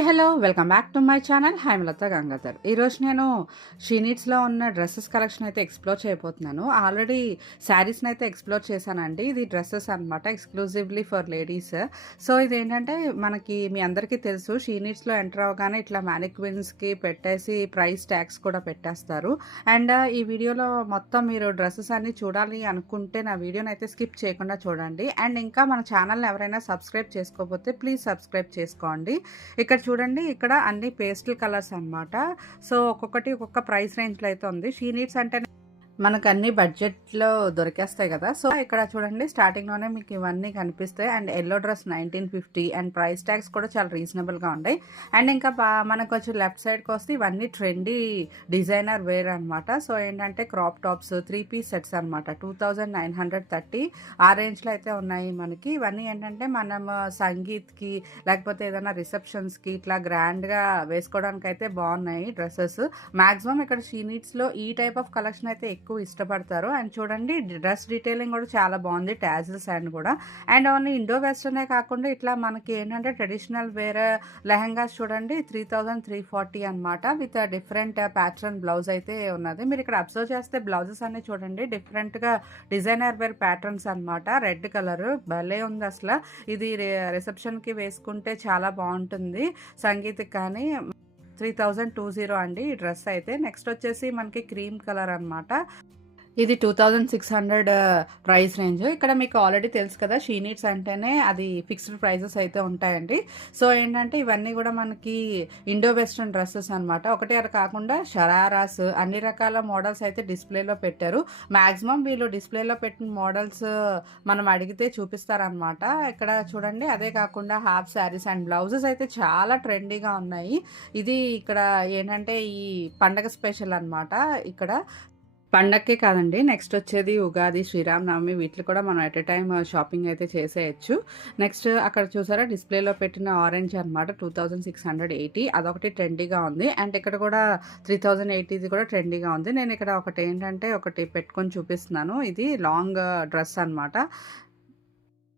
Hi hello welcome back to my channel Haimalatha Gangadhar. ఈరోజు నేను షీనీడ్స్లో ఉన్న డ్రెస్సెస్ కలెక్షన్ అయితే ఎక్స్ప్లోర్ చేయబోతున్నాను. ఆల్రెడీ శారీస్ని అయితే ఎక్స్ప్లోర్ చేశానండి. ఇది డ్రెస్సెస్ అనమాట, ఎక్స్క్లూజివ్లీ ఫర్ లేడీస్. సో ఇదేంటంటే మనకి మీ అందరికీ తెలుసు, షీనీడ్స్లో ఎంటర్ అవగానే ఇట్లా మ్యానిక్విన్స్కి పెట్టేసి ప్రైస్ ట్యాగ్స్ కూడా పెట్టేస్తారు. అండ్ ఈ వీడియోలో మొత్తం మీరు డ్రెస్సెస్ అన్ని చూడాలి అనుకుంటే నా వీడియోని అయితే స్కిప్ చేయకుండా చూడండి. అండ్ ఇంకా మన ఛానల్ని ఎవరైనా సబ్స్క్రైబ్ చేసుకోకపోతే ప్లీజ్ సబ్స్క్రైబ్ చేసుకోండి. ఇక్కడ చూడండి, ఇక్కడ అన్ని పేస్టల్ కలర్స్ అన్నమాట. సో ఒక్కొక్కటి ఒక్కొక్క ప్రైస్ రేంజ్లో అయితే ఉంది. షీ నీడ్స్ అంటే మనకు అన్ని బడ్జెట్లో దొరికేస్తాయి కదా. సో ఇక్కడ చూడండి, స్టార్టింగ్లోనే మీకు ఇవన్నీ కనిపిస్తాయి. And yellow dress 1950 and price tags కూడా చాలా రీజనబుల్గా ఉంటాయి. అండ్ ఇంకా మనకు వచ్చి లెఫ్ట్ సైడ్కి వస్తే ఇవన్నీ ట్రెండీ డిజైనర్ వేర్ అనమాట. సో ఏంటంటే క్రాప్ టాప్స్ 3 పీస్ సెట్స్ అనమాట. 2930 ఆ రేంజ్లో అయితే ఉన్నాయి మనకి. ఇవన్నీ ఏంటంటే మనం సంగీత్కి లేకపోతే ఏదైనా రిసెప్షన్స్కి ఇట్లా గ్రాండ్గా వేసుకోవడానికి అయితే బాగున్నాయి డ్రెస్సెస్. మ్యాక్సిమం ఇక్కడ షీనీడ్స్లో ఈ టైప్ ఆఫ్ కలెక్షన్ అయితే ఎక్కువ ఇష్టపడతారు. అండ్ చూడండి, డ్రెస్ డీటెయిలింగ్ కూడా చాలా బాగుంది, టాజిల్స్ అండ్ కూడా. అండ్ ఓన్లీ ఇండో వెస్టర్నే కాకుండా ఇట్లా మనకి ఏంటంటే ట్రెడిషనల్ వేర్ లెహంగాస్ చూడండి 3340 అనమాట, విత్ డిఫరెంట్ ప్యాటర్న్ బ్లౌజ్ అయితే ఉన్నది. మీరు ఇక్కడ అబ్జర్వ్ చేస్తే బ్లౌజెస్ అన్ని చూడండి డిఫరెంట్గా డిజైనర్ వేర్ ప్యాటర్న్స్ అనమాట. రెడ్ కలర్ భలే ఉంది అసలు. ఇది రిసెప్షన్కి వేసుకుంటే చాలా బాగుంటుంది, సంగీత్కి కానీ. 3020 అండి ఈ డ్రెస్ అయితే. నెక్స్ట్ వచ్చేసి మనకి క్రీమ్ కలర్ అనమాట. ఇది 2600 ప్రైస్ రేంజ్. ఇక్కడ మీకు ఆల్రెడీ తెలుసు కదా, షీనీడ్స్ అంటేనే అది ఫిక్స్డ్ ప్రైజెస్ అయితే ఉంటాయండి. సో ఏంటంటే ఇవన్నీ కూడా మనకి ఇండో వెస్ట్రన్ డ్రెస్సెస్ అనమాట. ఒకటి అది కాకుండా షరారాస్ అన్ని రకాల మోడల్స్ అయితే డిస్ప్లేలో పెట్టారు. మ్యాక్సిమం వీళ్ళు డిస్ప్లేలో పెట్టిన మోడల్స్ మనం అడిగితే చూపిస్తారనమాట. ఇక్కడ చూడండి, అదే కాకుండా హాఫ్ శారీస్ అండ్ బ్లౌజెస్ అయితే చాలా ట్రెండీగా ఉన్నాయి. ఇది ఇక్కడ ఏంటంటే ఈ పండగ స్పెషల్ అనమాట. ఇక్కడ పండక్కే కాదండి, నెక్స్ట్ వచ్చేది ఉగాది, శ్రీరామనవమి, వీటికి కూడా మనం ఎట్ ఎ టైమ్ షాపింగ్ అయితే చేసేయచ్చు. నెక్స్ట్ అక్కడ చూసారా డిస్ప్లేలో పెట్టిన ఆరెంజ్ అనమాట, 2680 అదొకటి ట్రెండీగా ఉంది. అండ్ ఇక్కడ కూడా 3080 కూడా ట్రెండీగా ఉంది. నేను ఇక్కడ ఒకటి ఏంటంటే ఒకటి పెట్టుకొని చూపిస్తున్నాను. ఇది లాంగ్ డ్రెస్ అనమాట.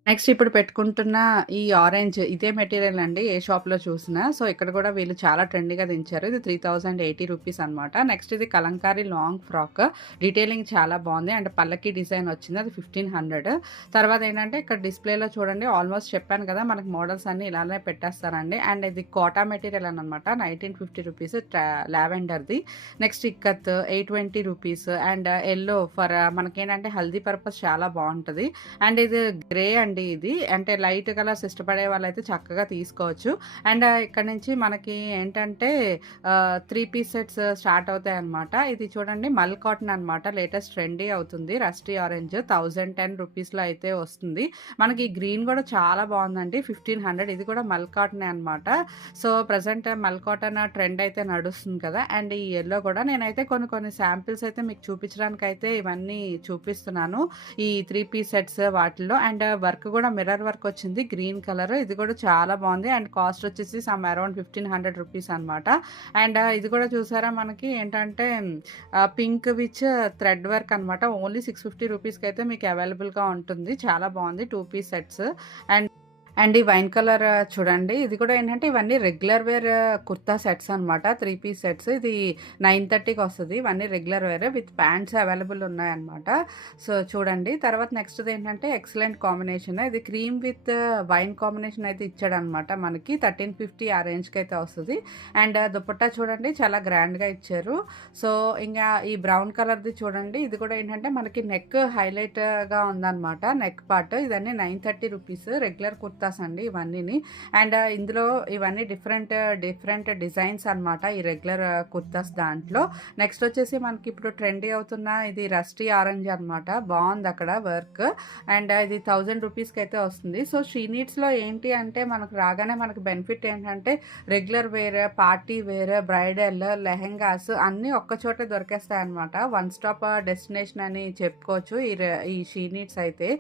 నెక్స్ట్ ఇప్పుడు పెట్టుకుంటున్న ఈ ఆరెంజ్ ఇదే మెటీరియల్ అండి, ఏ షాప్లో చూసినా. సో ఇక్కడ కూడా వీళ్ళు చాలా ట్రెండీగా దించారు. ఇది 3080 రూపీస్ అనమాట. నెక్స్ట్ ఇది కలంకారీ లాంగ్ ఫ్రాక్, డీటెయిలింగ్ చాలా బాగుంది. అండ్ పల్లకి డిజైన్ వచ్చింది, అది 1500. తర్వాత ఏంటంటే ఇక్కడ డిస్ప్లేలో చూడండి, ఆల్మోస్ట్ చెప్పాను కదా మనకి మోడల్స్ అన్ని ఇలానే పెట్టేస్తారండి. అండ్ ఇది కోటా మెటీరియల్ అనమాట, 1950 రూపీస్ లావెండర్ది. Next ikat 820 rupees. And yellow for మనకేంటంటే హల్దీ పర్పస్ చాలా బాగుంటుంది. అండ్ ఇది గ్రే అండి, ఇది అంటే లైట్ కలర్స్ ఇష్టపడే వాళ్ళైతే చక్కగా తీసుకోవచ్చు. అండ్ ఇక్కడ నుంచి మనకి ఏంటంటే 3 పీస్ సెట్స్ స్టార్ట్ అవుతాయి అనమాట. ఇది చూడండి మల్ కాటన్ అనమాట, లేటెస్ట్ ట్రెండీ అవుతుంది. రస్టీ ఆరెంజ్ 1010 రూపీస్లో అయితే వస్తుంది. మనకి గ్రీన్ కూడా చాలా బాగుందండి, 1500. ఇది కూడా మల్ కాటనే అనమాట. సో ప్రజెంట్ మల్ కాటన్ ట్రెండ్ అయితే నడుస్తుంది కదా. అండ్ ఈ ఎల్లో కూడా నేనైతే కొన్ని శాంపిల్స్ అయితే మీకు చూపించడానికి అయితే ఇవన్నీ చూపిస్తున్నాను, ఈ 3 పీస్ సెట్స్ వాటిల్లో. అండ్ వర్క్ కూడా మిర్రర్ వర్క్ వచ్చింది, గ్రీన్ కలర్. ఇది కూడా చాలా బాగుంది. అండ్ కాస్ట్ వచ్చేసి సమ్ అరౌండ్ 1500 రూపీస్ అనమాట. అండ్ ఇది కూడా చూసారా మనకి ఏంటంటే పింక్ విచ్ థ్రెడ్ వర్క్ అనమాట. ఓన్లీ 650 రూపీస్కి అయితే మీకు అవైలబుల్గా ఉంటుంది. చాలా బాగుంది, 2 పీస్ సెట్స్. అండ్ ఈ వైన్ కలర్ చూడండి, ఇది కూడా ఏంటంటే ఇవన్నీ రెగ్యులర్ వేర్ కుర్తా సెట్స్ అనమాట, 3 పీస్ సెట్స్. ఇది 930కి వస్తుంది. ఇవన్నీ regular wear with pants available ఉన్నాయన్నమాట. సో చూడండి. తర్వాత నెక్స్ట్ ఏంటంటే ఎక్సలెంట్ కాంబినేషన్, ఇది క్రీమ్ విత్ వైన్ కాంబినేషన్ అయితే ఇచ్చాడనమాట మనకి. 1350 ఆ రేంజ్కి అయితే వస్తుంది. అండ్ దుపట్టా చూడండి చాలా గ్రాండ్గా ఇచ్చారు. సో ఇంకా ఈ బ్రౌన్ కలర్ది చూడండి, ఇది కూడా ఏంటంటే మనకి నెక్ హైలైట్గా ఉందన్నమాట, నెక్ పార్ట్. ఇదన్నీ 930 రూపీస్ రెగ్యులర్ కుర్తా అండి ఇవన్నీ. అండ్ ఇందులో ఇవన్నీ డిఫరెంట్ డిజైన్స్ అనమాట, ఈ రెగ్యులర్ కుర్తాస్ దాంట్లో. నెక్స్ట్ వచ్చేసి మనకి ఇప్పుడు ట్రెండీ అవుతున్న ఇది రస్టీ ఆరెంజ్ అనమాట, బాగుంది అక్కడ వర్క్. అండ్ ఇది 1000 రూపీస్కి అయితే వస్తుంది. సో షీనీడ్స్లో ఏంటి అంటే మనకు రాగానే మనకు బెనిఫిట్ ఏంటంటే regular wear, party wear, bridal, lehengas అన్నీ ఒక్కచోటే దొరికేస్తాయి అనమాట. వన్ స్టాప్ డెస్టినేషన్ అని చెప్పుకోవచ్చు ఈ షీనీడ్స్ అయితే.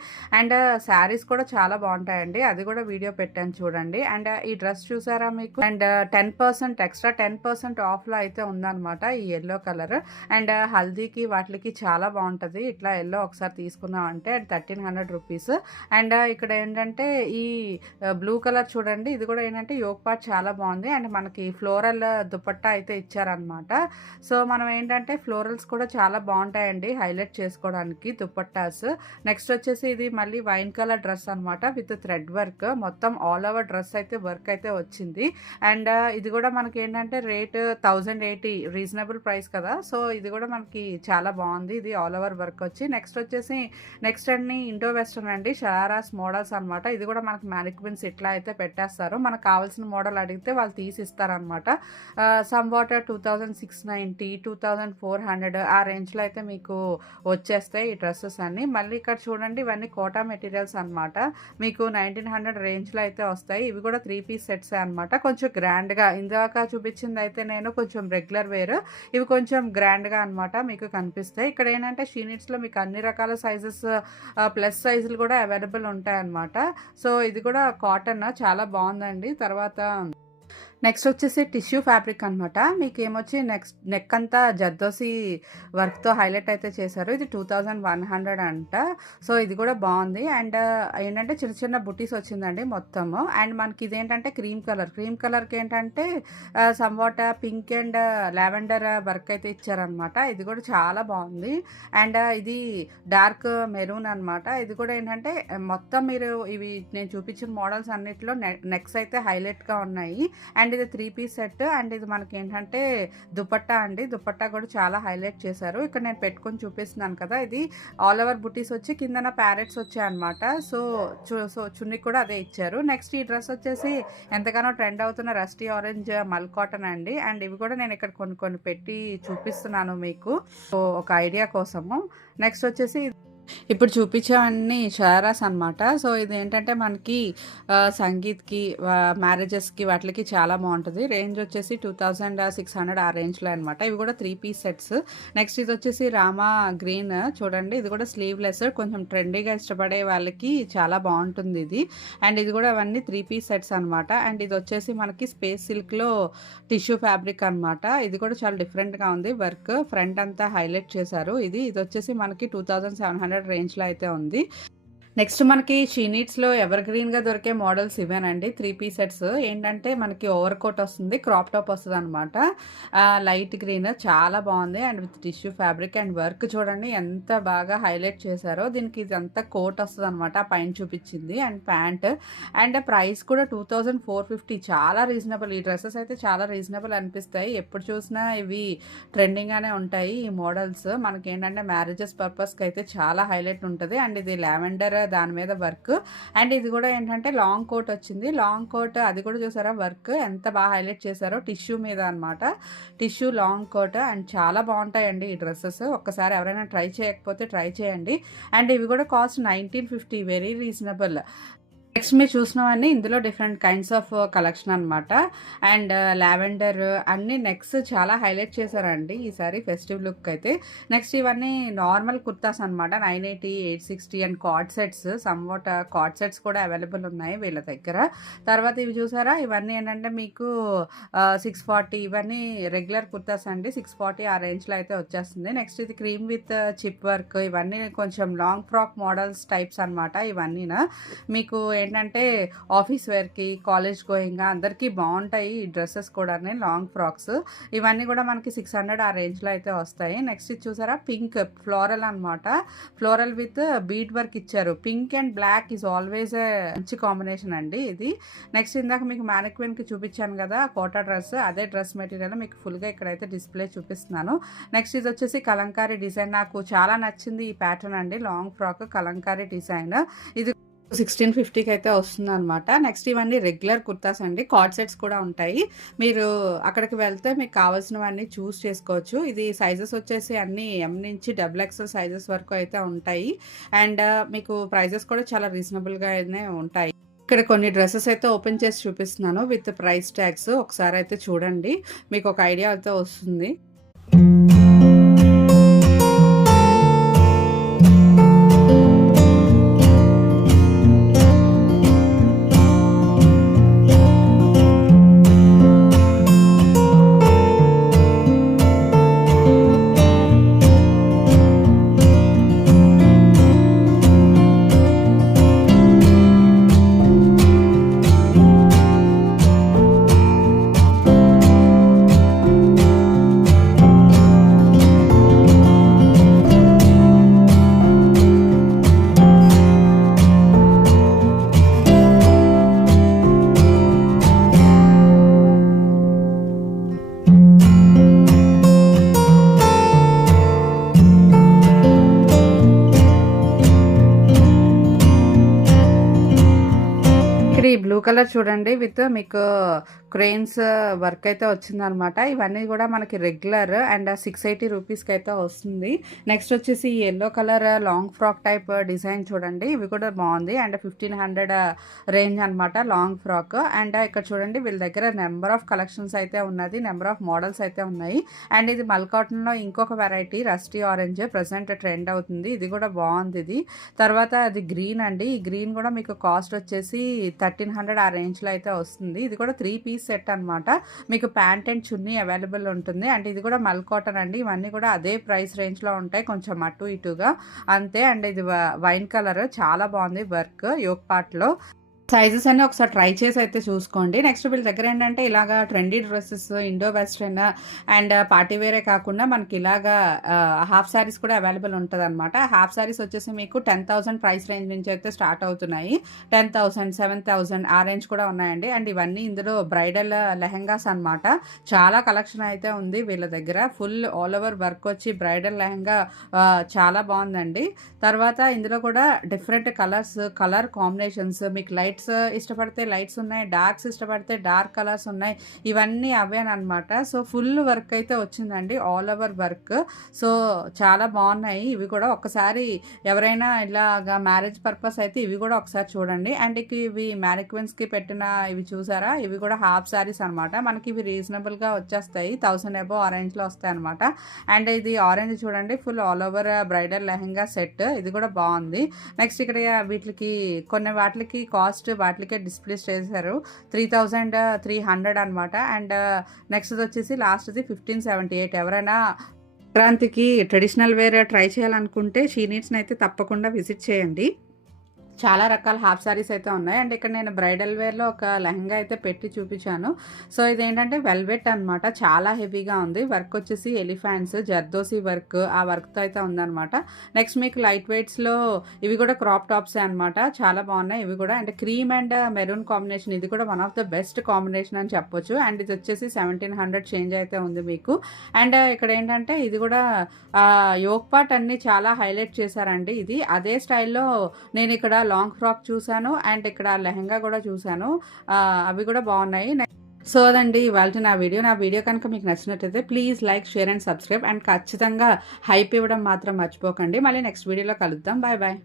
అండ్ శారీస్ కూడా చాలా బాగుంటాయండి, అది కూడా వీడియో పెట్టాను చూడండి. అండ్ ఈ డ్రెస్ చూసారా మీకు, అండ్ 10% ఎక్స్ట్రా 10% ఆఫ్లో అయితే ఉందన్నమాట ఈ ఎల్లో కలర్. అండ్ హల్దీకి వాటికి చాలా బాగుంటుంది ఇట్లా ఎల్లో ఒకసారి తీసుకున్నామంటే. And 1300 rupees. అండ్ ఇక్కడ ఏంటంటే ఈ బ్లూ కలర్ చూడండి, ఇది కూడా ఏంటంటే యోక్ పార్ట్ చాలా బాగుంది. అండ్ మనకి ఫ్లోరల్ దుపట్టా అయితే ఇచ్చారనమాట. సో మనం ఏంటంటే ఫ్లోరల్స్ కూడా చాలా బాగుంటాయండి హైలైట్ చేసుకోవడానికి దుపట్టాస్. నెక్స్ట్ వచ్చేసి ఇది మళ్ళీ వైన్ కలర్ డ్రెస్ అనమాట విత్ థ్రెడ్ వర్క్, మొత్తం ఆల్ ఓవర్ డ్రెస్ అయితే వర్క్ అయితే వచ్చింది. అండ్ ఇది కూడా మనకి ఏంటంటే రేట్ 1080, రీజనబుల్ ప్రైస్ కదా. సో ఇది కూడా మనకి చాలా బాగుంది, ఇది ఆల్ ఓవర్ వర్క్ వచ్చి. నెక్స్ట్ అన్ని ఇండో వెస్టర్న్ అండి, షరారాస్ మోడల్స్ అనమాట. ఇది కూడా మనకి మ్యానిక్విన్స్ ఇట్లా అయితే పెట్టేస్తారు, మనకు కావాల్సిన మోడల్ అడిగితే వాళ్ళు తీసిస్తారనమాట. సమ్ వాటర్ 2690, 2400 ఆ రేంజ్లో అయితే మీకు వచ్చేస్తాయి ఈ డ్రెస్సెస్ అన్ని. మళ్ళీ ఇక్కడ చూడండి ఇవన్నీ కోటా మెటీరియల్స్ అనమాట, మీకు 1900 రేంజ్లో అయితే వస్తాయి. ఇవి కూడా 3 పీస్ సెట్స్ అనమాట, కొంచెం గ్రాండ్గా. ఇందాక చూపించింది అయితే నేను కొంచెం రెగ్యులర్ వేర్, ఇవి కొంచెం గ్రాండ్గా అనమాట మీకు కనిపిస్తాయి. ఇక్కడ ఏంటంటే షీనిట్స్లో మీకు అన్ని రకాల సైజెస్ ప్లస్ సైజులు కూడా అవైలబుల్ ఉంటాయన్నమాట. సో ఇది కూడా కాటన్ చాలా బాగుందండి. తర్వాత నెక్స్ట్ వచ్చేసి టిష్యూ ఫ్యాబ్రిక్ అనమాట, మీకు ఏమొచ్చి నెక్ అంతా జర్దోసి వర్క్తో హైలైట్ అయితే చేశారు. ఇది 2100 అంట. సో ఇది కూడా బాగుంది. అండ్ ఏంటంటే చిన్న చిన్న బుటీస్ వచ్చిందండి మొత్తము. అండ్ మనకి ఇదేంటంటే క్రీమ్ కలర్కి ఏంటంటే somewhat pink and lavender work అయితే ఇచ్చారనమాట. ఇది కూడా చాలా బాగుంది. అండ్ ఇది డార్క్ మెరూన్ అనమాట. ఇది కూడా ఏంటంటే మొత్తం మీరు ఇవి నేను చూపించిన మోడల్స్ అన్నిటిలో నెక్స్ అయితే హైలైట్గా ఉన్నాయి. అండ్ ఇది 3 పీస్ సెట్. అండ్ ఇది మనకి ఏంటంటే దుపట్టా అండి, దుపట్టా కూడా చాలా హైలైట్ చేశారు. ఇక్కడ నేను పెట్టుకొని చూపిస్తున్నాను కదా, ఇది ఆల్ ఓవర్ బుటీస్ వచ్చి కిందన ప్యారెట్స్ వచ్చాయి అనమాట. సో చున్నీ కూడా అదే ఇచ్చారు. నెక్స్ట్ ఈ డ్రెస్ వచ్చేసి ఎంతగానో ట్రెండ్ అవుతున్న రస్టీ ఆరెంజ్ మల్ కాటన్ అండి. అండ్ ఇవి కూడా నేను ఇక్కడ కొన్ని పెట్టి చూపిస్తున్నాను మీకు, సో ఒక ఐడియా కోసము. నెక్స్ట్ వచ్చేసి ఇప్పుడు చూపించేవన్నీ షరారాస్ అనమాట. సో ఇది ఏంటంటే మనకి సంగీత్కి, మ్యారేజెస్కి వాటికి చాలా బాగుంటుంది. రేంజ్ వచ్చేసి 2600 ఆ రేంజ్లో అనమాట. ఇవి కూడా 3 పీస్ సెట్స్. నెక్స్ట్ ఇది వచ్చేసి రామా గ్రీన్ చూడండి, ఇది కూడా స్లీవ్లెస్, కొంచెం ట్రెండీగా ఇష్టపడే వాళ్ళకి చాలా బాగుంటుంది ఇది. అండ్ ఇది కూడా అవన్నీ 3 పీస్ సెట్స్ అనమాట. అండ్ ఇది వచ్చేసి మనకి స్పేస్ సిల్క్లో టిష్యూ ఫ్యాబ్రిక్ అనమాట. ఇది కూడా చాలా డిఫరెంట్గా ఉంది వర్క్, ఫ్రంట్ అంతా హైలైట్ చేశారు. ఇది వచ్చేసి మనకి 2700 రేంజ్లో అయితే ఉంది. నెక్స్ట్ మనకి షీనీట్స్లో ఎవర్ గ్రీన్గా దొరికే మోడల్స్ ఇవేనండి. 3 పీస్ సెట్స్. ఏంటంటే మనకి ఓవర్ కోట్ వస్తుంది, క్రాప్ టాప్ వస్తుంది అనమాట. లైట్ గ్రీన్ చాలా బాగుంది. And with tissue fabric and work చూడండి ఎంత బాగా హైలైట్ చేశారో. దీనికి ఇదంతా కోట్ వస్తుంది అనమాట, పైన చూపించింది. And pant. అండ్ ప్రైస్ కూడా 2450, చాలా రీజనబుల్. ఈ డ్రెస్సెస్ అయితే చాలా రీజనబుల్ అనిపిస్తాయి. ఎప్పుడు చూసినా ఇవి ట్రెండింగ్గానే ఉంటాయి ఈ మోడల్స్. మనకి ఏంటంటే మ్యారేజెస్ పర్పస్కి అయితే చాలా హైలైట్ ఉంటుంది. అండ్ ఇది లావెండర్ దాని మీద వర్క్. అండ్ ఇది కూడా ఏంటంటే లాంగ్ కోట్ వచ్చింది, లాంగ్ కోట్. అది కూడా చూసారా వర్క్ ఎంత బాగా హైలైట్ చేశారో, టిష్యూ మీద అనమాట, టిష్యూ లాంగ్ కోట్. అండ్ చాలా బాగుంటాయండి ఈ డ్రెస్సెస్. ఒక్కసారి ఎవరైనా ట్రై చేయకపోతే ట్రై చేయండి. అండ్ ఇవి కూడా కాస్ట్ 1950, వెరీ రీజనబుల్. నెక్స్ట్ మీరు చూసినవన్నీ ఇందులో డిఫరెంట్ కైండ్స్ ఆఫ్ కలెక్షన్ అనమాట. అండ్ లావెండర్ అన్ని నెక్స్ చాలా హైలైట్ చేశారండి ఈసారి ఫెస్టివ్ లుక్ అయితే. నెక్స్ట్ ఇవన్నీ నార్మల్ కుర్తాస్ అనమాట, 980, 860 and card sets. Somewhat card sets కూడా అవైలబుల్ ఉన్నాయి వీళ్ళ దగ్గర. తర్వాత ఇవి చూసారా, ఇవన్నీ ఏంటంటే మీకు 640, ఇవన్నీ రెగ్యులర్ కుర్తాస్ అండి. 640 ఆ రేంజ్లో అయితే వచ్చేస్తుంది. నెక్స్ట్ ఇది క్రీమ్ విత్ చిప్ వర్క్. ఇవన్నీ కొంచెం లాంగ్ ఫ్రాక్ మోడల్స్ టైప్స్ అనమాట. ఇవన్నీ మీకు ఏంటంటే ఆఫీస్ వేర్కి, కాలేజ్ గోయింగ్గా అందరికీ బాగుంటాయి ఈ డ్రెస్సెస్ కూడా, లాంగ్ ఫ్రాక్స్. ఇవన్నీ కూడా మనకి 600 ఆ రేంజ్లో అయితే వస్తాయి. నెక్స్ట్ ఇది చూసారా, పింక్ ఫ్లోరల్ అనమాట, ఫ్లోరల్ విత్ బీడ్ వర్క్ ఇచ్చారు. Pink and black is always మంచి కాంబినేషన్ అండి ఇది. నెక్స్ట్ ఇందాక మీకు మ్యానిక్విన్కి చూపించాను కదా కోటా డ్రెస్, అదే డ్రెస్ మెటీరియల్ మీకు ఫుల్గా ఇక్కడైతే డిస్ప్లే చూపిస్తున్నాను. నెక్స్ట్ ఇది వచ్చేసి కలంకారీ డిజైన్, నాకు చాలా నచ్చింది ఈ ప్యాటర్న్ అండి, లాంగ్ ఫ్రాక్ కలంకారీ డిజైన్. ఇది 1650కి అయితే వస్తుంది అనమాట. నెక్స్ట్ ఇవన్నీ రెగ్యులర్ కుర్తాస్ అండి, కార్డ్ సెట్స్ కూడా ఉంటాయి. మీరు అక్కడికి వెళ్తే మీకు కావాల్సినవన్నీ చూస్ చేసుకోవచ్చు. ఇది సైజెస్ వచ్చేసి అన్ని M నుంచి XXL సైజెస్ వరకు అయితే ఉంటాయి. అండ్ మీకు ప్రైజెస్ కూడా చాలా రీజనబుల్గానే ఉంటాయి. ఇక్కడ కొన్ని డ్రెస్సెస్ అయితే ఓపెన్ చేసి చూపిస్తున్నాను విత్ ప్రైస్ ట్యాగ్స్. ఒకసారి అయితే చూడండి, మీకు ఒక ఐడియా అయితే వస్తుంది. కలర్ చూడండి విత్ మీకు క్రెయిన్స్ వర్క్ అయితే వచ్చిందనమాట. ఇవన్నీ కూడా మనకి రెగ్యులర్ అండ్ 680 రూపీస్కి అయితే వస్తుంది. నెక్స్ట్ వచ్చేసి yellow colour long frock type design చూడండి, ఇవి కూడా బాగుంది అండ్ 1500 రేంజ్ అనమాట లాంగ్ ఫ్రాక్. అండ్ ఇక్కడ చూడండి వీళ్ళ దగ్గర నెంబర్ ఆఫ్ కలెక్షన్స్ అయితే ఉన్నది, నెంబర్ ఆఫ్ మోడల్స్ అయితే ఉన్నాయి. అండ్ ఇది మల్ కాటన్లో ఇంకొక variety rusty orange present trend అవుతుంది, ఇది కూడా బాగుంది. ఇది తర్వాత అది గ్రీన్ అండి, ఈ గ్రీన్ కూడా మీకు కాస్ట్ వచ్చేసి 1300 ఆ రేంజ్లో అయితే వస్తుంది. ఇది కూడా 3 పీస్ సెట్ అనమాట. మీకు ప్యాంట్ అండ్ చున్నీ అవైలబుల్ ఉంటుంది. అండ్ ఇది కూడా మల్ కాటన్ అండి, ఇవన్నీ కూడా అదే ప్రైస్ రేంజ్లో ఉంటాయి, కొంచెం అటు ఇటుగా అంతే. అండ్ ఇది వైన్ కలర్ చాలా బాగుంది వర్క్ యోక్ పార్ట్లో. సైజెస్ అన్నీ ఒకసారి ట్రై చేసి అయితే చూసుకోండి. నెక్స్ట్ వీళ్ళ దగ్గర ఏంటంటే ఇలాగా trendy dresses, Indo western and party వేరే కాకుండా మనకి ఇలాగా హాఫ్ శారీస్ కూడా అవైలబుల్ ఉంటుంది అనమాట. హాఫ్ శారీస్ వచ్చేసి మీకు 10,000 ప్రైస్ రేంజ్ నుంచి అయితే స్టార్ట్ అవుతున్నాయి. 10,000, 7,000 ఆ రేంజ్ కూడా ఉన్నాయండి. అండ్ ఇవన్నీ ఇందులో బ్రైడల్ లెహెంగాస్ అనమాట. చాలా కలెక్షన్ అయితే ఉంది వీళ్ళ దగ్గర, ఫుల్ ఆల్ ఓవర్ వర్క్ వచ్చి బ్రైడల్ లెహెంగా చాలా బాగుందండి. తర్వాత ఇందులో కూడా డిఫరెంట్ కలర్ కాంబినేషన్స్, మీకు లైట్స్ ఇష్టపడితే లైట్స్ ఉన్నాయి, డార్క్స్ ఇష్టపడితే డార్క్ కలర్స్ ఉన్నాయి, ఇవన్నీ అవేనమాట. సో ఫుల్ వర్క్ అయితే వచ్చిందండి, ఆల్ ఓవర్ వర్క్. సో చాలా బాగున్నాయి ఇవి కూడా. ఒకసారి ఎవరైనా ఇలాగా మ్యారేజ్ పర్పస్ అయితే ఇవి కూడా ఒకసారి చూడండి. అండ్ ఇవి మ్యానిక్విన్స్కి పెట్టిన ఇవి చూసారా, ఇవి కూడా హాఫ్ శారీస్ అనమాట. మనకి ఇవి రీజనబుల్గా వచ్చేస్తాయి, 1000 అబోవ్ ఆరెంజ్లో వస్తాయి అనమాట. అండ్ ఇది ఆరెంజ్ చూడండి, full all over bridal lehenga set, ఇది కూడా బాగుంది. నెక్స్ట్ ఇక్కడ వీటికి కొన్ని వాటికి కాస్ట్ వాటికే డిస్ప్లేస్ చేశారు, 3300 అనమాట. అండ్ నెక్స్ట్ వచ్చేసి లాస్ట్ది 1578. ఎవరైనా సంక్రాంతికి ట్రెడిషనల్ వేర్ ట్రై చేయాలనుకుంటే షీ నీడ్స్ని అయితే తప్పకుండా విజిట్ చేయండి. చాలా రకాల హాఫ్ శారీస్ అయితే ఉన్నాయి. అండ్ ఇక్కడ నేను బ్రైడల్ వేర్లో ఒక లెహంగా అయితే పెట్టి చూపించాను. సో ఇదేంటంటే వెల్వెట్ అనమాట, చాలా హెవీగా ఉంది. వర్క్ వచ్చేసి ఎలిఫాంట్స్ జర్దోసి వర్క్, ఆ వర్క్తో అయితే ఉందన్నమాట. నెక్స్ట్ మీకు లైట్ వెయిట్స్లో ఇవి కూడా క్రాప్ టాప్సే అనమాట, చాలా బాగున్నాయి ఇవి కూడా. And cream and maroon combination, ఇది కూడా one of the best combination అని చెప్పొచ్చు. అండ్ ఇది వచ్చేసి 1700 చేంజ్ అయితే ఉంది మీకు. అండ్ ఇక్కడ ఏంటంటే ఇది కూడా యోక్ పార్ట్ అన్ని చాలా హైలైట్ చేశారండి. ఇది అదే స్టైల్లో నేను ఇక్కడ లాంగ్ ఫ్రాక్ చూశాను అండ్ ఇక్కడ లెహంగా కూడా చూశాను, అవి కూడా బాగున్నాయి. సో అదండి ఇవాళ నా వీడియో కనుక మీకు నచ్చినట్టయితే please like, share and subscribe. And ఖచ్చితంగా హైప్ ఇవ్వడం మాత్రం మర్చిపోకండి. మళ్ళీ నెక్స్ట్ వీడియోలో కలుద్దాం. Bye bye.